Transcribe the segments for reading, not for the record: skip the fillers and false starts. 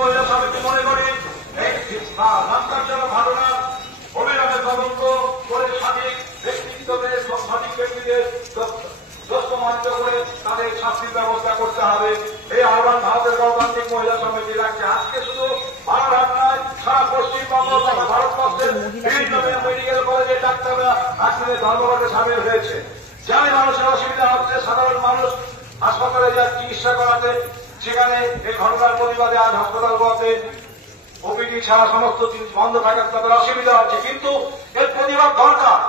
মহিলা সমিতি মনে করি এই হত্যাজনক ঘটনা অবিলম্বে তদন্ত করে সঠিক ব্যক্তিত্বদের সঠিক ব্যক্তিদের দোষমুক্ত করে তাদের শাস্তির ব্যবস্থা করতে হবে। এই আহ্বান ভারতের গণতান্ত্রিক মহিলা সমিতি রাখছে। আজকে শুধু বারারহাট নয়, সারা পশ্চিমবঙ্গ তথা ভারতবর্ষের বিভিন্ন মেডিকেল কলেজে ডাক্তাররা আজকে ধর্মঘটে সামিল হয়েছে। যেমন মানুষের অসুবিধা হচ্ছে, সাধারণ মানুষ হাসপাতালে যা চিকিৎসা করাতে, সেখানে এই ঘটনার প্রতিবাদে আজ হাসপাতালগুলোতে ওপিডি ছাড়া সমস্ত জিনিস বন্ধ থাকার তাদের অসুবিধা হচ্ছে। কিন্তু এর প্রতিবাদ দরকার।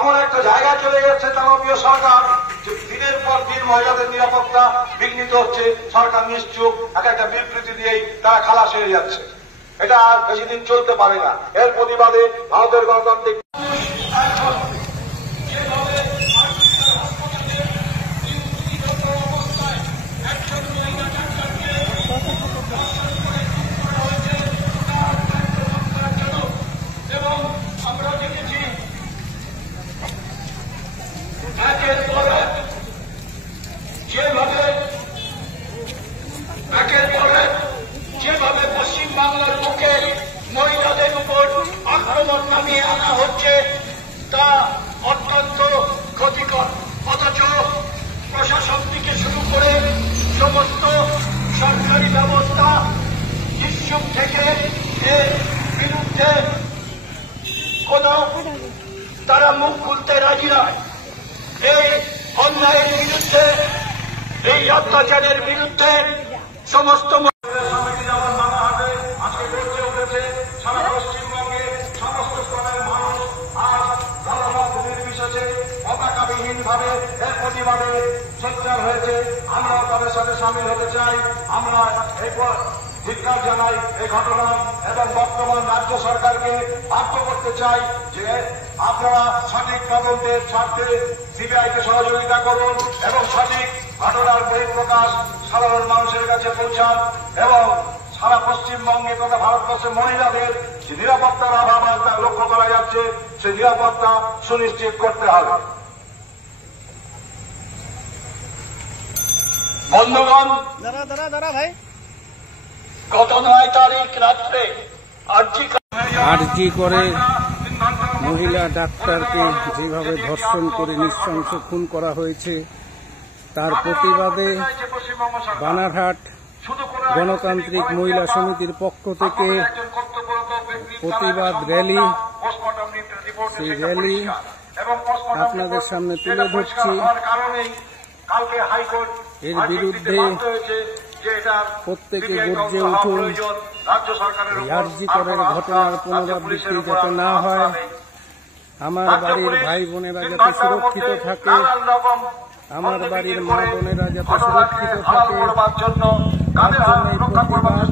এমন একটা জায়গায় চলে যাচ্ছে জনপ্রিয় সরকার যে দিনের পর দিন মহিলাদের নিরাপত্তা বিঘ্নিত হচ্ছে। সরকার নিশ্চুপ একটা বিবৃতি দিয়েই তারা খালাস হয়ে যাচ্ছে। এটা আর বেশি দিন চলতে পারে না। এর প্রতিবাদে ভারতের গণতান্ত্রিক যেভাবে পশ্চিমবাংলার বুকে মহিলাদের উপর আক্রমণ নামিয়ে আনা হচ্ছে তা অত্যন্ত ক্ষতিকর। অথচ প্রশাসন থেকে শুরু করে সমস্ত সরকারি ব্যবস্থা নিশ্চুপ থেকে এর বিরুদ্ধে কোন তারা মুখ খুলতে রাজি নয়। এই অন্যায়ের বিরুদ্ধে, এই অত্যাচারের বিরুদ্ধে সমস্ত সমিতি যেমন বাংলাহাটে আজকে গর্জে উঠেছে, সারা পশ্চিমবঙ্গে সমস্ত স্তরের মানুষ আজ দলমত নির্বিশেষে পতাকাবিহীন ভাবে এর প্রতিবাদে সোচ্চার হয়েছে। আমরাও তাদের সাথে সামিল হতে চাই। আমরা এরপর ধিক্কার জানাই এই ঘটনা এবং বর্তমান রাজ্য সরকারকে বাধ্য করতে চাই যে আপনারা সঠিক তদন্তের স্বার্থে সিবিআইকে সহযোগিতা করুন এবং সঠিক ঘটনার বহিঃপ্রকাশ সাধারণ মানুষের কাছে পৌঁছান এবং সারা পশ্চিমবঙ্গে তথা ভারতবর্ষের মহিলাদের যে নিরাপত্তার অভাব লক্ষ্য করা যাচ্ছে, সেই নিরাপত্তা সুনিশ্চিত করতে হবে। বন্ধুগণ, গত 9 তারিখ রাত্রে আরজি করে মহিলা ডাক্তারকে যেভাবে ধর্ষণ করে নৃশংস খুন করা হয়েছে, তার প্রতিবাদে বানারহাট গণতান্ত্রিক মহিলা সমিতির পক্ষ থেকে প্রতিবাদ র্যালি, সেই র্যালি আপনাদের সামনে তুলে ধরছি। এর বিরুদ্ধে প্রত্যেকে গর্জে উঠুন। আরজি করের ঘটনার পুনরাবৃত্তি যাতে না হয়, আমার বাড়ির ভাই বোনেরা যাতে সুরক্ষিত থাকে, আমার বাড়ির মা বোনেরা যাতে সুরক্ষিত থাকে, তার জন্য এই প্রতিবাদ।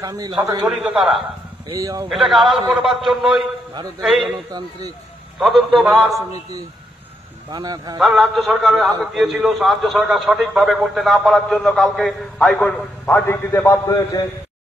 সামিল হবে এই ভারতের গণতান্ত্রিক তদন্তভার সমিতি বানারহাট রাজ্য সরকারের হাতে দিয়েছিল। রাজ্য সরকার সঠিকভাবে করতে না পারার জন্য কালকে হাইকোর্ট ভার্ডিক্ট দিতে বাধ্য হয়েছে।